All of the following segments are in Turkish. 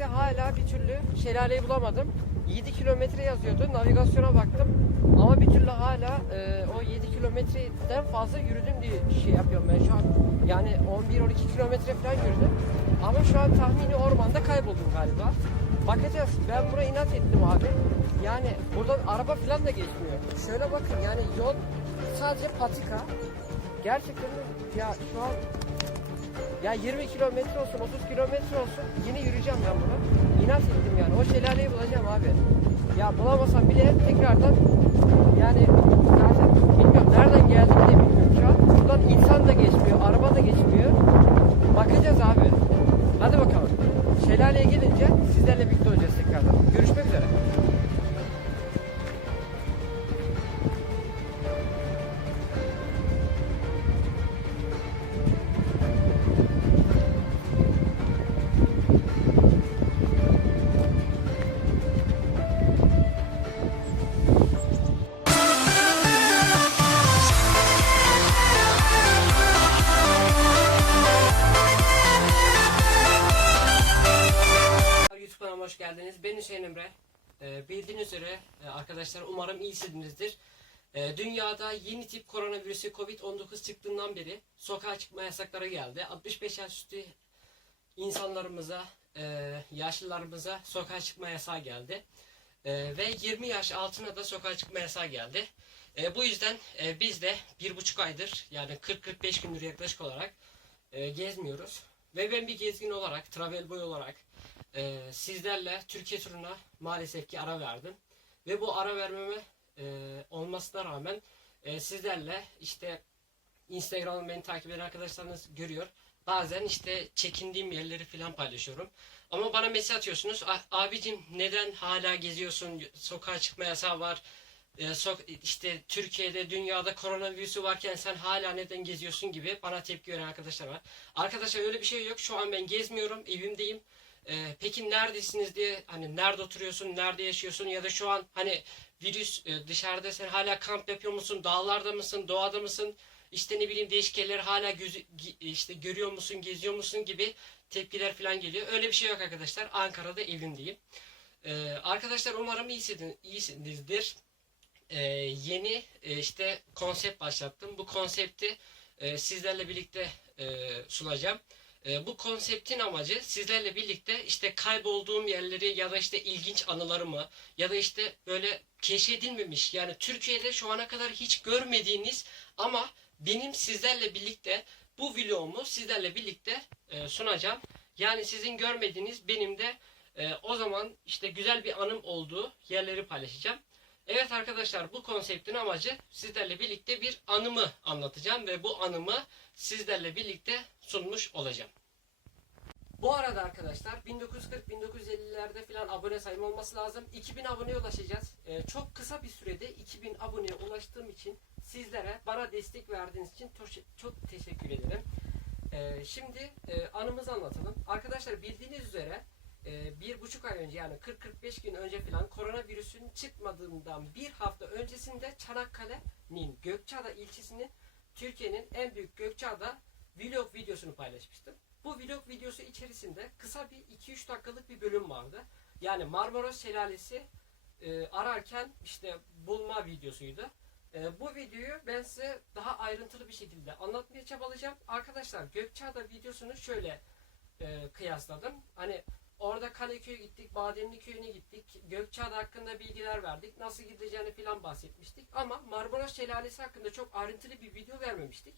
GPS'te hala bir türlü şelaleyi bulamadım. 7 kilometre yazıyordu. Navigasyona baktım. Ama bir türlü hala e, o 7 kilometreden fazla yürüdüm diye şey yapıyorum ben şu an. Yani 11-12 kilometre falan yürüdüm. Ama şu an tahmini ormanda kayboldum galiba. Bakacağız. Ben buraya inat ettim abi. Yani buradan araba falan da geçmiyor. Şöyle bakın yani yol sadece patika. Gerçekten ya şu an ya 20 kilometre olsun, 30 kilometre olsun yine yürüyeceğim ben bunu. İnat ettim yani. O şelaleyi bulacağım abi. Ya bulamasam bile tekrardan yani zaten bilmiyorum nereden geldiğini de bilmiyorum şu an. Buradan insan da geçmiyor, araba da geçmiyor. Bakacağız abi. Hadi bakalım. Şelaleye gelince sizlerle birlikte olacağız tekrardan. Görüşmek geldiniz. Ben Hüseyin Emre. Ee, bildiğiniz üzere e, arkadaşlar umarım iyisinizdir. Ee, dünyada yeni tip koronavirüsü Covid-19 çıktığından beri sokağa çıkma yasakları geldi. 65 yaş üstü insanlarımıza, e, yaşlılarımıza sokağa çıkma yasağı geldi. E, ve 20 yaş altına da sokağa çıkma yasağı geldi. E, bu yüzden e, biz de bir buçuk aydır yani 40-45 gündür yaklaşık olarak e, gezmiyoruz. Ve ben bir gezgin olarak, travel boy olarak e, sizlerle Türkiye turuna maalesef ki ara verdim. Ve bu ara vermeme e, olmasına rağmen e, sizlerle işte Instagram'dan beni takip eden arkadaşlarınız görüyor. Bazen işte çekindiğim yerleri falan paylaşıyorum. Ama bana mesaj atıyorsunuz. "A- Abicim neden hala geziyorsun? Sokağa çıkma yasağı var. E, sok- işte Türkiye'de, dünyada koronavirüsü varken sen hala neden geziyorsun gibi bana tepki veren arkadaşlar var. Arkadaşlar öyle bir şey yok. Şu an ben gezmiyorum. Evimdeyim. Ee, peki neredesiniz diye hani nerede oturuyorsun, nerede yaşıyorsun ya da şu an hani virüs e, dışarıda sen hala kamp yapıyor musun, dağlarda mısın, doğada mısın? İşte ne bileyim değişik hala gözü, işte görüyor musun, geziyor musun gibi tepkiler falan geliyor. Öyle bir şey yok arkadaşlar. Ankara'da evimdeyim. Ee, arkadaşlar umarım iyisin, iyisinizdir. Ee, yeni e, işte konsept başlattım. Bu konsepti e, sizlerle birlikte e, sunacağım. E, bu konseptin amacı sizlerle birlikte işte kaybolduğum yerleri ya da işte ilginç anılarımı ya da işte böyle keşfedilmemiş yani Türkiye'de şu ana kadar hiç görmediğiniz ama benim sizlerle birlikte bu vlogumu sizlerle birlikte e, sunacağım. Yani sizin görmediğiniz benim de e, o zaman işte güzel bir anım olduğu yerleri paylaşacağım. Evet arkadaşlar bu konseptin amacı sizlerle birlikte bir anımı anlatacağım ve bu anımı sizlerle birlikte sunmuş olacağım. Bu arada arkadaşlar 1940-1950'lerde falan abone sayım olması lazım. 2000 aboneye ulaşacağız. Ee, çok kısa bir sürede 2000 aboneye ulaştığım için sizlere bana destek verdiğiniz için çok teşekkür ederim. Ee, şimdi e, anımızı anlatalım. Arkadaşlar bildiğiniz üzere e, bir buçuk ay önce yani 40-45 gün önce falan koronavirüsün çıkmadığından bir hafta öncesinde Çanakkale'nin Gökçeada ilçesinin Türkiye'nin en büyük Gökçeada vlog videosunu paylaşmıştım. Bu vlog videosu içerisinde kısa bir 2-3 dakikalık bir bölüm vardı. Yani Marmaros Şelalesi e, ararken işte bulma videosuydu. E, bu videoyu ben size daha ayrıntılı bir şekilde anlatmaya çabalayacağım. Arkadaşlar Gökçeada videosunu şöyle e, kıyasladım. Hani orada Kaleköy'e gittik, Bademli Köyü'ne gittik. Gökçeada hakkında bilgiler verdik. Nasıl gideceğini falan bahsetmiştik. Ama Marmaros Şelalesi hakkında çok ayrıntılı bir video vermemiştik.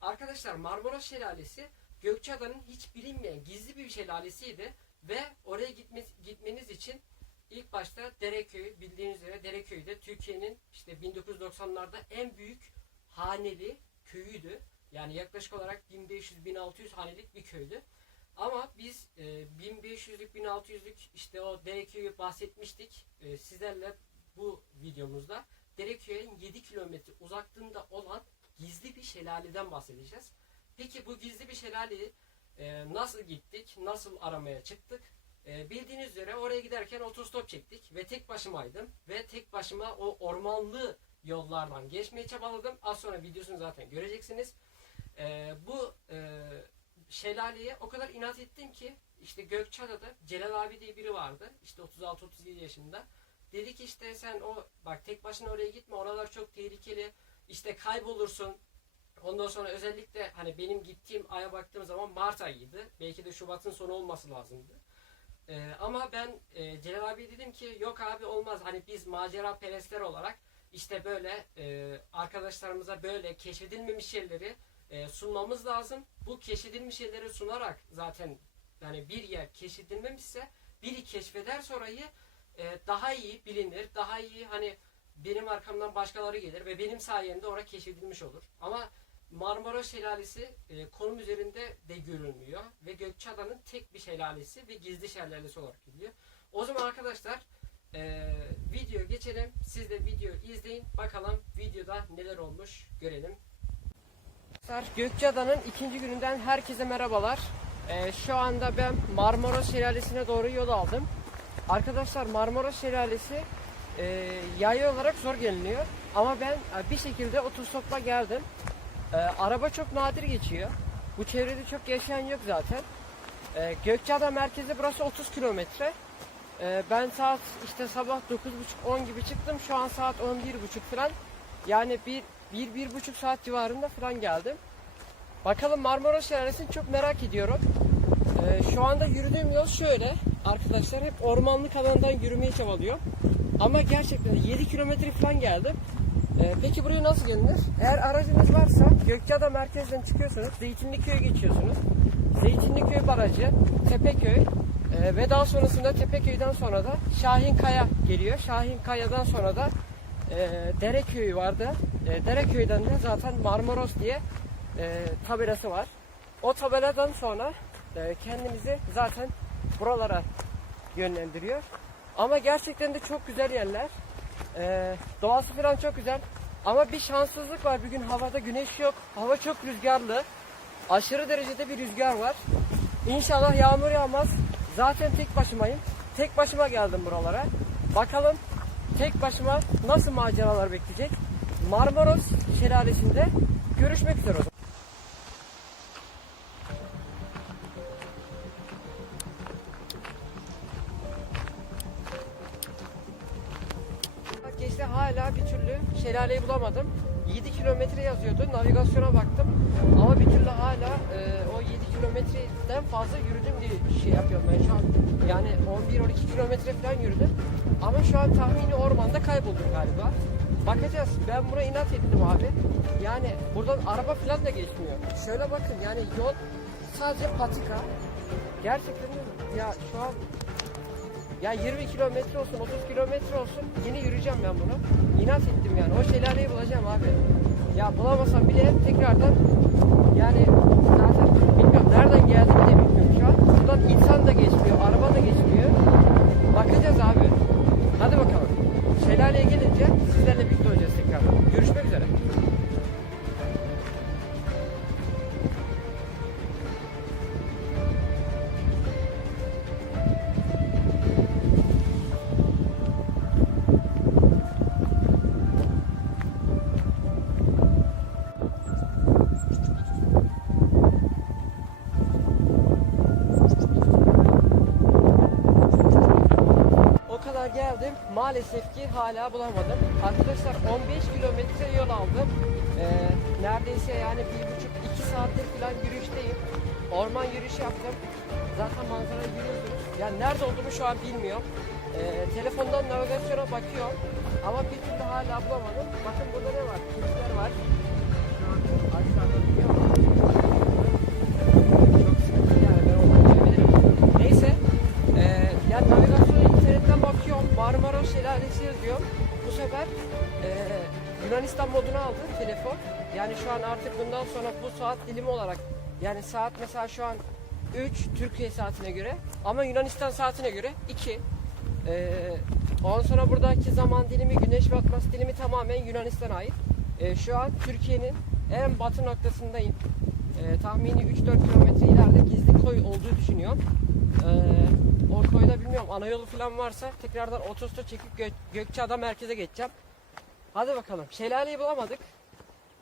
Arkadaşlar Marmaros Şelalesi Gökçeada'nın hiç bilinmeyen gizli bir şelalesiydi ve oraya gitme, gitmeniz için ilk başta Dereköy bildiğiniz üzere Dereköy'de Türkiye'nin işte 1990'larda en büyük haneli köyüydü. Yani yaklaşık olarak 1500-1600 hanelik bir köydü. Ama biz e, 1500'lük 1600'lük işte o Dereköy'ü bahsetmiştik. E, sizlerle bu videomuzda Dereköy'ün 7 kilometre uzaklığında olan gizli bir şelaleden bahsedeceğiz. Peki bu gizli bir şelaleyi e, nasıl gittik, nasıl aramaya çıktık? E, bildiğiniz üzere oraya giderken otostop çektik ve tek başımaydım ve tek başıma o ormanlı yollardan geçmeye çabaladım. Az sonra videosunu zaten göreceksiniz. E, bu e, şelaleye o kadar inat ettim ki işte Gökçeada'da Celal abi diye biri vardı. İşte 36-37 yaşında. Dedi ki işte sen o bak tek başına oraya gitme oralar çok tehlikeli. İşte kaybolursun. Ondan sonra özellikle hani benim gittiğim aya baktığım zaman Mart ayıydı. Belki de Şubat'ın sonu olması lazımdı. Ee, ama ben e, Celal abi dedim ki yok abi olmaz. Hani biz macera perestler olarak işte böyle e, arkadaşlarımıza böyle keşfedilmemiş şeyleri e, sunmamız lazım. Bu keşfedilmiş şeyleri sunarak zaten yani bir yer keşfedilmemişse biri keşfeder orayı e, daha iyi bilinir, daha iyi hani benim arkamdan başkaları gelir ve benim sayemde orası keşfedilmiş olur. Ama Marmara Şelalesi e, konum üzerinde de görülmüyor ve Gökçeada'nın tek bir şelalesi ve gizli şelalesi olarak biliniyor. O zaman arkadaşlar e, video geçelim. Siz de video izleyin. Bakalım videoda neler olmuş görelim. Arkadaşlar Gökçeada'nın ikinci gününden herkese merhabalar. Ee, şu anda ben Marmaros Şelalesi'ne doğru yol aldım. Arkadaşlar Marmaros Şelalesi e, yaya olarak zor geliniyor. Ama ben e, bir şekilde otostopla geldim. E, araba çok nadir geçiyor. Bu çevrede çok yaşayan yok zaten. E, Gökçeada merkezi burası 30 kilometre. E, ben saat işte sabah 9.30-10 gibi çıktım. Şu an saat 11.30 falan. Yani bir, bir, bir buçuk saat civarında falan geldim. Bakalım Marmaros Şelalesi'ni çok merak ediyorum. Ee, şu anda yürüdüğüm yol şöyle. Arkadaşlar hep ormanlık alandan yürümeye çabalıyorum. Ama gerçekten 7 kilometre falan geldim. Ee, peki buraya nasıl gelinir? Eğer aracınız varsa Gökçeada merkezden çıkıyorsunuz. Zeytinliköy'e geçiyorsunuz. Zeytinliköy Barajı, Tepeköy e, ve daha sonrasında Tepeköy'den sonra da Şahinkaya geliyor. Şahinkaya'dan sonra da e, Dereköy vardı. E, Dereköy'den de zaten Marmaros diye e, tabelası var. O tabeladan sonra e, kendimizi zaten buralara yönlendiriyor. Ama gerçekten de çok güzel yerler. E, doğası falan çok güzel. Ama bir şanssızlık var. Bir gün havada güneş yok. Hava çok rüzgarlı. Aşırı derecede bir rüzgar var. İnşallah yağmur yağmaz. Zaten tek başımayım. Tek başıma geldim buralara. Bakalım tek başıma nasıl maceralar bekleyecek? Marmaros şelalesinde görüşmek üzere o zaman. Geçti hala bir türlü şelaleyi bulamadım. 7 kilometre yazıyordu. Navigasyona baktım. Ama bir türlü hala e, o 7 kilometreden fazla yürüdüm diye şey yapıyorum ben şu an. Yani 11-12 kilometre falan yürüdüm. Ama şu an tahmini ormanda kayboldum galiba. Bakacağız. Ben buraya inat ettim abi. Yani buradan araba falan da geçmiyor. Şöyle bakın yani yol sadece patika. Gerçekten ya şu an ya 20 kilometre olsun, 30 kilometre olsun yine yürüyeceğim ben bunu. İnat ettim yani. O şelaleyi bulacağım abi. Ya bulamasam bile tekrardan yani zaten bilmiyorum nereden geldiğimi de bilmiyorum şu an. Buradan insan da geçmiyor, araba da geçmiyor. Bakacağız abi. Hadi bakalım. Şelaleye gelince sizlerle birlikte olacağız tekrardan. Görüşmek üzere. Maalesef ki hala bulamadım. Arkadaşlar 15 kilometre yol aldım. Ee, neredeyse yani bir buçuk iki saattir falan yürüyüşteyim. Orman yürüyüşü yaptım. Zaten manzarayı görüyorsunuz. Yani nerede olduğumu şu an bilmiyorum. Ee, telefondan navigasyona bakıyorum. Ama bir türlü hala bulamadım. Bakın burada ne var? Kediler var. Aşağıda duruyor. Aldı telefon. Yani şu an artık bundan sonra bu saat dilimi olarak yani saat mesela şu an 3 Türkiye saatine göre ama Yunanistan saatine göre 2. Ee, ondan sonra buradaki zaman dilimi, güneş batması dilimi tamamen Yunanistan'a ait. Ee, şu an Türkiye'nin en batı noktasındayım. Ee, tahmini 3-4 kilometre ileride gizli koy olduğu düşünüyorum. Ee, o koyda bilmiyorum ana yolu falan varsa tekrardan otostop çekip Gö Gökçeada merkeze geçeceğim. Hadi bakalım. Şelaleyi bulamadık.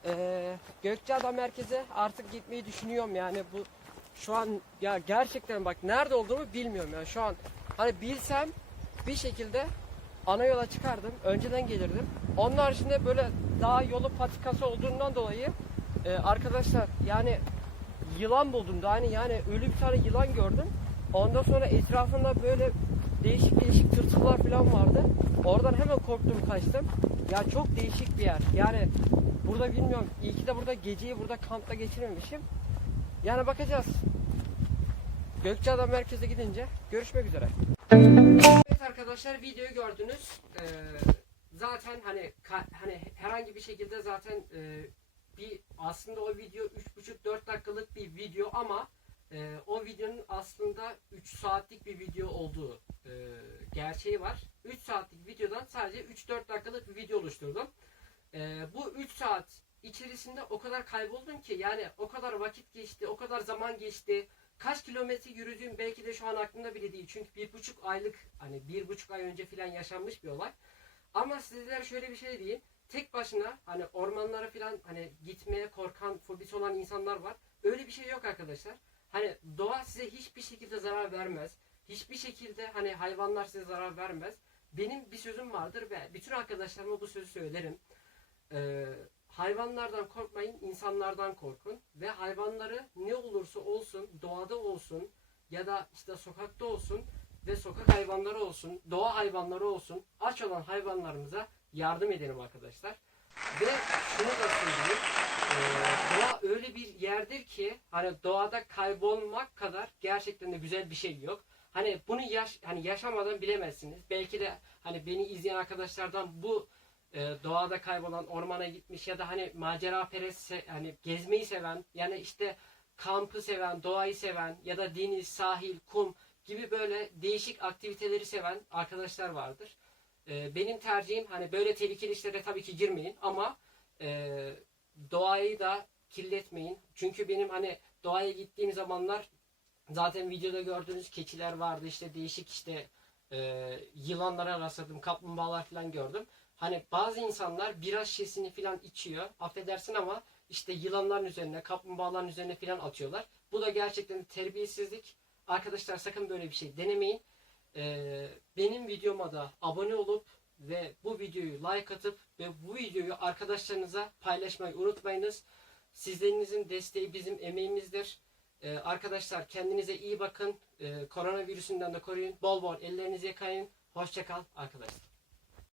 Ee, Gökçeada merkeze artık gitmeyi düşünüyorum yani bu şu an ya gerçekten bak nerede olduğumu bilmiyorum ya şu an. Hani bilsem bir şekilde ana yola çıkardım. Önceden gelirdim. Onun haricinde böyle daha yolu patikası olduğundan dolayı e, arkadaşlar yani yılan buldum da hani yani ölü bir tane yılan gördüm. Ondan sonra etrafında böyle değişik değişik tırtıllar falan vardı. Oradan hemen korktum kaçtım. Ya çok değişik bir yer. Yani burada bilmiyorum. İyi ki de burada geceyi burada kampta geçirmemişim. Yani bakacağız. Gökçeada merkeze gidince görüşmek üzere. Evet arkadaşlar videoyu gördünüz. Ee, zaten hani hani herhangi bir şekilde zaten e, bir aslında o video 3,5-4 dakikalık bir video ama e, o videonun aslında 3 saatlik bir video olduğu e, gerçeği var. 3 saatlik videodan sadece 3-4 dakikalık bir video oluşturdum. E, bu 3 saat içerisinde o kadar kayboldum ki yani o kadar vakit geçti, o kadar zaman geçti. Kaç kilometre yürüdüğüm belki de şu an aklımda bile değil. Çünkü bir buçuk aylık hani bir buçuk ay önce falan yaşanmış bir olay. Ama sizlere şöyle bir şey diyeyim. Tek başına hani ormanlara falan hani gitmeye korkan, fobisi olan insanlar var. Öyle bir şey yok arkadaşlar. Hani doğa size hiçbir şekilde zarar vermez. Hiçbir şekilde hani hayvanlar size zarar vermez. Benim bir sözüm vardır ve bütün arkadaşlarıma bu sözü söylerim. Ee, hayvanlardan korkmayın, insanlardan korkun ve hayvanları ne olursa olsun, doğada olsun ya da işte sokakta olsun ve sokak hayvanları olsun, doğa hayvanları olsun, aç olan hayvanlarımıza yardım edelim arkadaşlar. Ve şunu da söyleyeyim, ee, doğa yerdir ki hani doğada kaybolmak kadar gerçekten de güzel bir şey yok. Hani bunu yaş hani yaşamadan bilemezsiniz. Belki de hani beni izleyen arkadaşlardan bu e, doğada kaybolan ormana gitmiş ya da hani macera perest hani gezmeyi seven yani işte kampı seven, doğayı seven ya da deniz, sahil, kum gibi böyle değişik aktiviteleri seven arkadaşlar vardır. E, benim tercihim hani böyle tehlikeli işlere tabii ki girmeyin ama e, doğayı da kirletmeyin. Çünkü benim hani doğaya gittiğim zamanlar zaten videoda gördüğünüz keçiler vardı işte değişik işte e, yılanlara rastladım, kaplumbağalar falan gördüm. Hani bazı insanlar bira şişesini falan içiyor. Affedersin ama işte yılanların üzerine, kaplumbağaların üzerine falan atıyorlar. Bu da gerçekten terbiyesizlik. Arkadaşlar sakın böyle bir şey denemeyin. Ee, benim videoma da abone olup ve bu videoyu like atıp ve bu videoyu arkadaşlarınıza paylaşmayı unutmayınız. Sizlerinizin desteği bizim emeğimizdir. Ee, arkadaşlar kendinize iyi bakın. Ee, koronavirüsünden de koruyun. Bol bol ellerinizi yıkayın. Hoşçakal arkadaşlar.